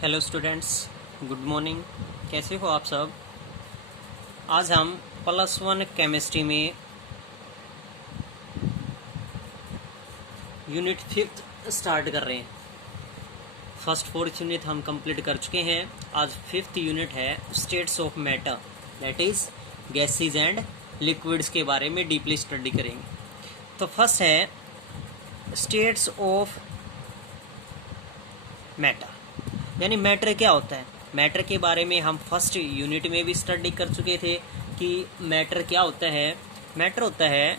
Hello students, good morning. कैसे हो आप सब। आज हम +1 केमिस्ट्री में यूनिट 5 स्टार्ट कर रहे हैं। फर्स्ट 4 यूनिट हम कंप्लीट कर चुके हैं। आज 5th यूनिट है states of matter, that is gases and liquids के बारे में डीपली स्टडी करेंगे। तो फर्स्ट है स्टेट्स ऑफ मैटर, यानी मैटर क्या होता है। मैटर के बारे में हम फर्स्ट यूनिट में भी स्टडी कर चुके थे कि मैटर क्या होता है। मैटर होता है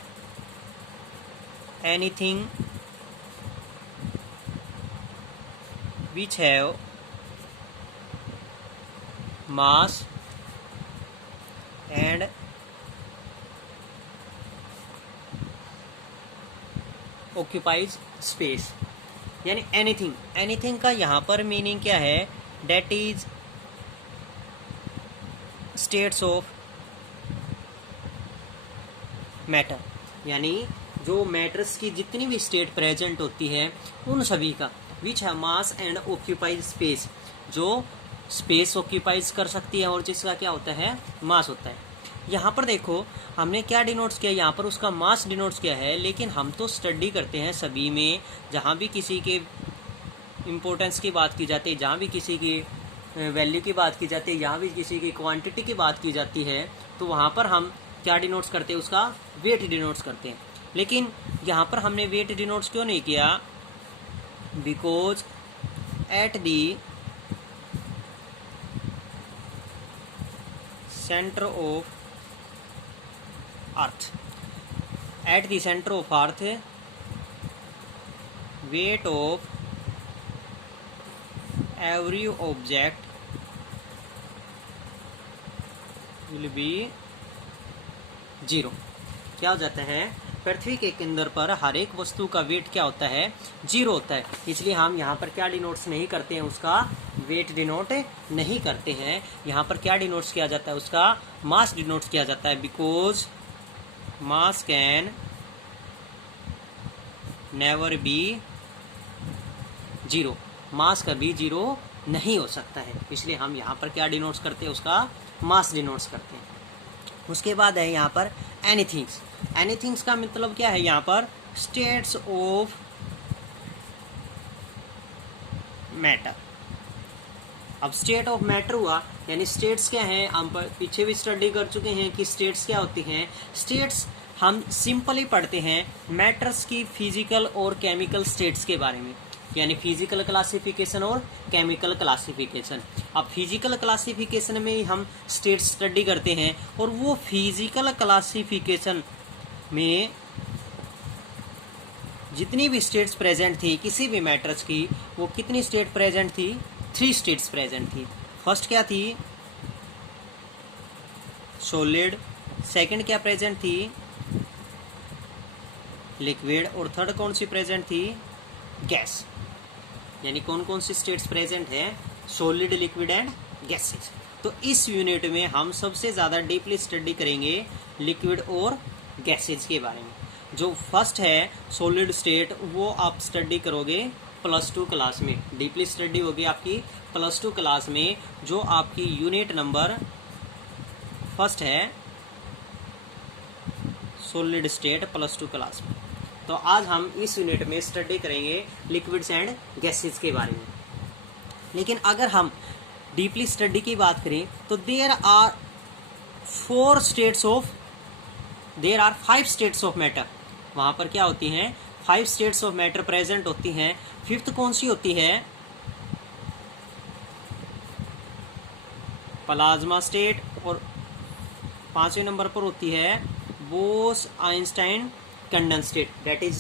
anything which have mass and occupies space, यानी एनीथिंग। एनीथिंग का यहाँ पर मीनिंग क्या है, that is states of matter, यानी जो मैटर्स की जितनी भी स्टेट प्रेजेंट होती है उन सभी का, विच है मास एंड ऑक्यूपाइज स्पेस, जो स्पेस ऑक्यूपाइज कर सकती है और जिसका क्या होता है, मास होता है। यहाँ पर देखो हमने क्या डिनोट्स किया, यहाँ पर उसका मास डिनोट्स किया है, लेकिन हम तो स्टडी करते हैं सभी में, जहाँ भी किसी के इम्पोर्टेंस की बात की जाती है, जहाँ भी किसी की वैल्यू की बात की जाती है, जहाँ भी किसी की क्वांटिटी की बात की जाती है, तो वहाँ पर हम क्या डिनोट्स करते हैं, उसका वेट डिनोट्स करते हैं। लेकिन यहाँ पर हमने वेट डिनोट्स क्यों नहीं किया, because at the centre of earth, at the center of earth, weight of every object will be 0। क्या हो जाता है, पृथ्वी के केंद्र पर हर एक वस्तु का वेट क्या होता है, 0 होता है। इसलिए हम यहाँ पर क्या डिनोट्स नहीं करते हैं, उसका वेट डिनोट नहीं करते हैं। यहाँ पर क्या डिनोट्स किया जाता है, उसका मास डिनोट्स किया जाता है, because mass can never be 0, मास कभी 0 नहीं हो सकता है। इसलिए हम यहाँ पर क्या डिनोट्स करते हैं, उसका मास डिनोट्स करते हैं। उसके बाद है यहाँ पर एनीथिंग्स। एनीथिंग्स का मतलब क्या है, यहाँ पर स्टेट्स ऑफ मैटर। अब स्टेट ऑफ मैटर हुआ, यानी स्टेट्स क्या हैं, हम पीछे भी स्टडी कर चुके हैं कि स्टेट्स क्या होती हैं। स्टेट्स हम सिंपली पढ़ते हैं मैटर्स की फिजिकल और केमिकल स्टेट्स के बारे में, यानी फिजिकल क्लासिफिकेशन और केमिकल क्लासिफिकेशन। अब फिजिकल क्लासिफिकेशन में हम स्टेट्स स्टडी करते हैं, और वो फिजिकल क्लासिफिकेशन में जितनी भी स्टेट्स प्रेजेंट थी किसी भी मैटर्स की, वो कितनी स्टेट प्रेजेंट थी, 3 स्टेट्स प्रेजेंट थी। फर्स्ट क्या थी, सॉलिड। सेकंड क्या प्रेजेंट थी, लिक्विड। और थर्ड कौन सी प्रेजेंट थी, गैस। यानी कौन कौन सी स्टेट्स प्रेजेंट है, सॉलिड, लिक्विड एंड गैसेज। तो इस यूनिट में हम सबसे ज़्यादा डीपली स्टडी करेंगे लिक्विड और गैसेज के बारे में। जो फर्स्ट है सॉलिड स्टेट, वो आप स्टडी करोगे +2 क्लास में, डीपली स्टडी होगी आपकी +2 क्लास में, जो आपकी यूनिट नंबर फर्स्ट है सॉलिड स्टेट +2 क्लास में। तो आज हम इस यूनिट में स्टडी करेंगे लिक्विड्स एंड गैसेज के बारे में। लेकिन अगर हम डीपली स्टडी की बात करें तो there are 5 states of matter. वहाँ पर क्या होती हैं, 5 स्टेट्स ऑफ मैटर प्रेजेंट होती हैं। 5th कौन सी होती है, प्लाज्मा स्टेट। और 5वें नंबर पर होती है Bose Einstein condense state, that is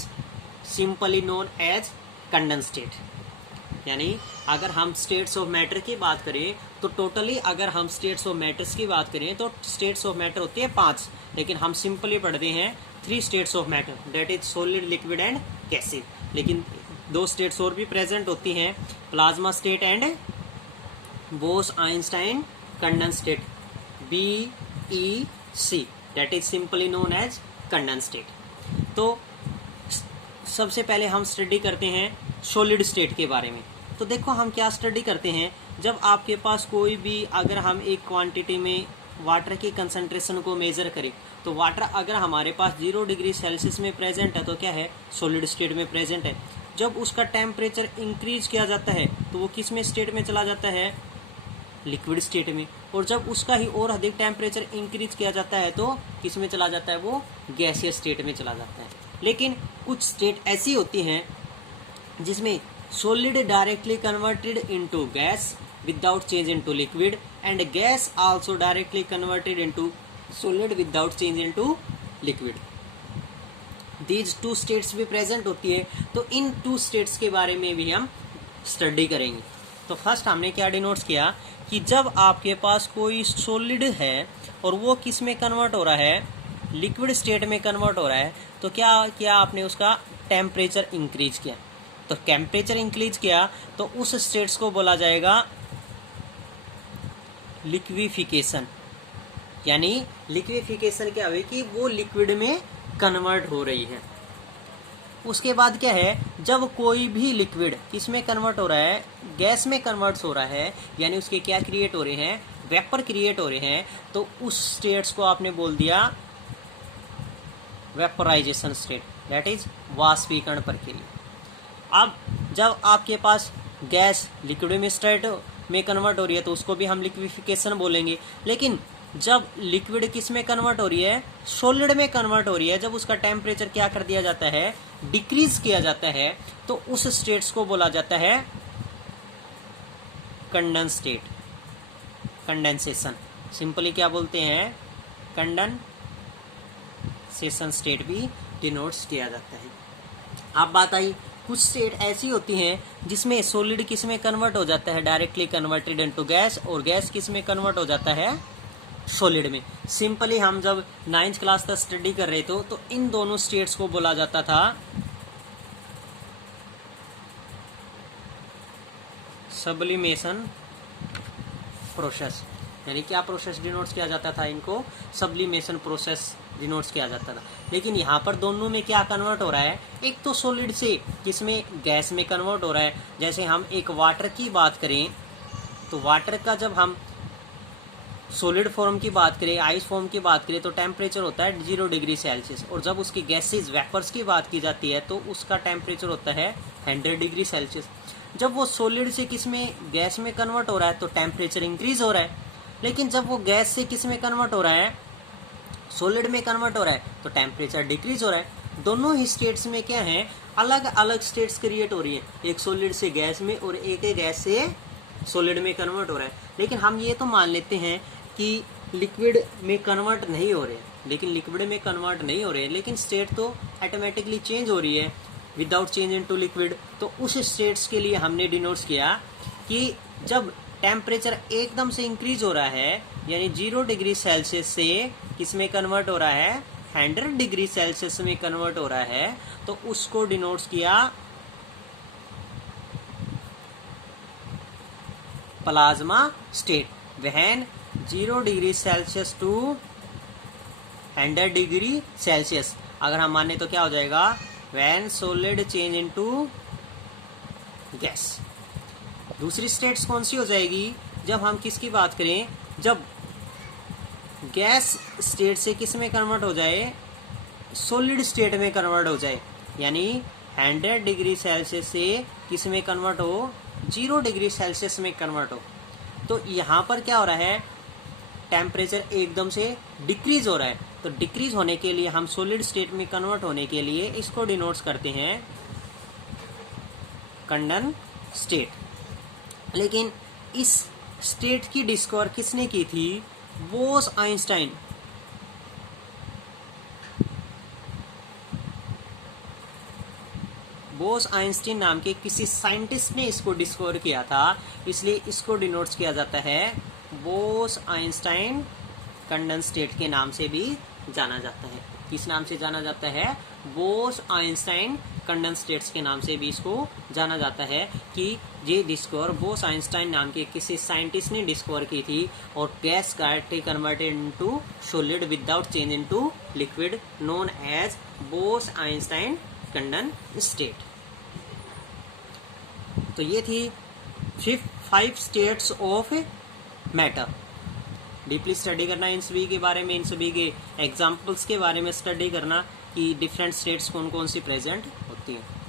simply known as condense state. यानी अगर हम स्टेट्स ऑफ मैटर की बात करें तो टोटली अगर हम स्टेट्स ऑफ मैटर्स की बात करें तो स्टेट्स ऑफ मैटर होती है 5, लेकिन हम सिंपली पढ़ते हैं 3 states of matter, that is solid, liquid and gases. लेकिन 2 स्टेट्स और भी प्रेजेंट होती हैं, plasma state and Bose Einstein condense state, BEC, that is simply known as condense state. तो सबसे पहले हम स्टडी करते हैं सॉलिड स्टेट के बारे में। तो देखो हम क्या स्टडी करते हैं, जब आपके पास कोई भी, अगर हम एक क्वांटिटी में वाटर की कंसंट्रेशन को मेजर करें, तो वाटर अगर हमारे पास 0 डिग्री सेल्सियस में प्रेजेंट है तो क्या है, सॉलिड स्टेट में प्रेजेंट है। जब उसका टेम्परेचर इंक्रीज किया जाता है तो वो किस में स्टेट में चला जाता है, लिक्विड स्टेट में। और जब उसका ही और अधिक टेम्परेचर इंक्रीज किया जाता है तो किस में चला जाता है, वो गैसियस स्टेट में चला जाता है। लेकिन कुछ स्टेट ऐसी होती हैं जिसमें solid directly converted into gas without change into liquid and gas also directly converted into solid without change into liquid. These two states भी present होती है, तो इन two states के बारे में भी हम स्टडी करेंगे। तो फर्स्ट हमने क्या डिनोट्स किया कि जब आपके पास कोई सॉलिड है और वो किस में कन्वर्ट हो रहा है, लिक्विड स्टेट में कन्वर्ट हो रहा है, तो क्या किया आपने, उसका टेम्परेचर इंक्रीज किया। तो टेम्परेचर इंक्रीज किया तो उस स्टेट्स को बोला जाएगा लिक्विफिकेशन। यानी लिक्विफिकेशन क्या हुई कि वो लिक्विड में कन्वर्ट हो रही है। उसके बाद क्या है, जब कोई भी लिक्विड किस में कन्वर्ट हो रहा है, गैस में कन्वर्ट हो रहा है, यानी उसके क्या क्रिएट हो रहे हैं, वेपर क्रिएट हो रहे हैं, तो उस स्टेट्स को आपने बोल दिया वेपराइजेशन स्टेट, दैट इज वाष्पीकरण प्रक्रिया। अब जब आपके पास गैस लिक्विड में स्टेट में कन्वर्ट हो रही है तो उसको भी हम लिक्विफिकेशन बोलेंगे। लेकिन जब लिक्विड किस में कन्वर्ट हो रही है, सॉलिड में कन्वर्ट हो रही है, जब उसका टेम्परेचर क्या कर दिया जाता है, डिक्रीज किया जाता है, तो उस स्टेट्स को बोला जाता है कंडेंस स्टेट, कंडेंसेशन। सिंपली क्या बोलते हैं, कंडेंसेशन स्टेट भी डिनोट्स किया जाता है। अब बात आई, कुछ स्टेट ऐसी होती हैं जिसमें सॉलिड किस में कन्वर्ट हो जाता है, डायरेक्टली कन्वर्टेड इनटू गैस, और गैस किस में कन्वर्ट हो जाता है, सॉलिड में। सिंपली हम जब 9th क्लास तक स्टडी कर रहे थे तो इन दोनों स्टेट्स को बोला जाता था सब्लिमेशन प्रोसेस। यानी क्या प्रोसेस डिनोट्स किया जाता था, इनको सब्लिमेशन प्रोसेस डिनोट्स किया जाता था। लेकिन यहाँ पर दोनों में क्या कन्वर्ट हो रहा है, एक तो सॉलिड से किसमें, गैस में कन्वर्ट हो रहा है। जैसे हम एक वाटर की बात करें तो वाटर का जब हम सॉलिड फॉर्म की बात करें, आइस फॉर्म की बात करें, तो टेम्परेचर होता है 0 डिग्री सेल्सियस, और जब उसकी गैसेज वेपर्स की बात की जाती है तो उसका टेम्परेचर होता है 100 डिग्री सेल्सियस। जब वो सॉलिड से किस में, गैस में कन्वर्ट हो रहा है तो टेम्परेचर इंक्रीज हो रहा है। लेकिन जब वो गैस से किस में कन्वर्ट हो रहा है, सॉलिड में कन्वर्ट हो रहा है, तो टेम्परेचर डिक्रीज हो रहा है। दोनों ही स्टेट्स में क्या है, अलग अलग स्टेट्स क्रिएट हो रही है, एक सॉलिड से गैस में और एक गैस से सॉलिड में कन्वर्ट हो रहा है। लेकिन हम ये तो मान लेते हैं कि लिक्विड में कन्वर्ट नहीं हो रहे, लेकिन स्टेट तो ऑटोमेटिकली चेंज हो रही है विदाउट चेंज इनटू लिक्विड। तो उस स्टेट्स के लिए हमने डिनोट्स किया कि जब टेम्परेचर एकदम से इंक्रीज हो रहा है, यानी 0 डिग्री सेल्सियस से किस में कन्वर्ट हो रहा है, 100 डिग्री सेल्सियस में कन्वर्ट हो रहा है, तो उसको डिनोट्स किया plasma state. When 0 degree Celsius to 100 degree Celsius, अगर हम माने तो क्या हो जाएगा, when solid change into gas. दूसरी स्टेट्स कौन सी हो जाएगी, जब हम किसकी बात करें, जब गैस स्टेट से किस में कन्वर्ट हो जाए, सॉलिड स्टेट में कन्वर्ट हो जाए, यानी 100 डिग्री सेल्सियस से किस में कन्वर्ट हो, 0 डिग्री सेल्सियस में कन्वर्ट हो। तो यहाँ पर क्या हो रहा है, टेम्परेचर एकदम से डिक्रीज हो रहा है। तो डिक्रीज होने के लिए हम सॉलिड स्टेट में कन्वर्ट होने के लिए इसको डिनोट्स करते हैं कंडेंस स्टेट। लेकिन इस स्टेट की डिस्कवर किसने की थी, बोस आइंस्टाइन। बोस आइंस्टीन नाम के किसी साइंटिस्ट ने इसको डिस्कवर किया था, इसलिए इसको डिनोट्स किया जाता है बोस आइंस्टाइन कंडेंस स्टेट के नाम से भी जाना जाता है। किस नाम से जाना जाता है, बोस आइंस्टाइन कंडेंस स्टेट्स के नाम से भी इसको जाना जाता है कि ये डिस्कवर बोस आइंस्टाइन नाम के किसी साइंटिस्ट ने डिस्कवर की थी, और gas directly converted into solid without change into liquid, known as Bose Einstein condense state. तो ये थी 5 states of matter. Deeply study करना इन सभी के बारे में, इन सभी के एग्जाम्पल्स के बारे में स्टडी करना कि डिफरेंट स्टेट्स कौन कौन सी प्रेजेंट होती हैं।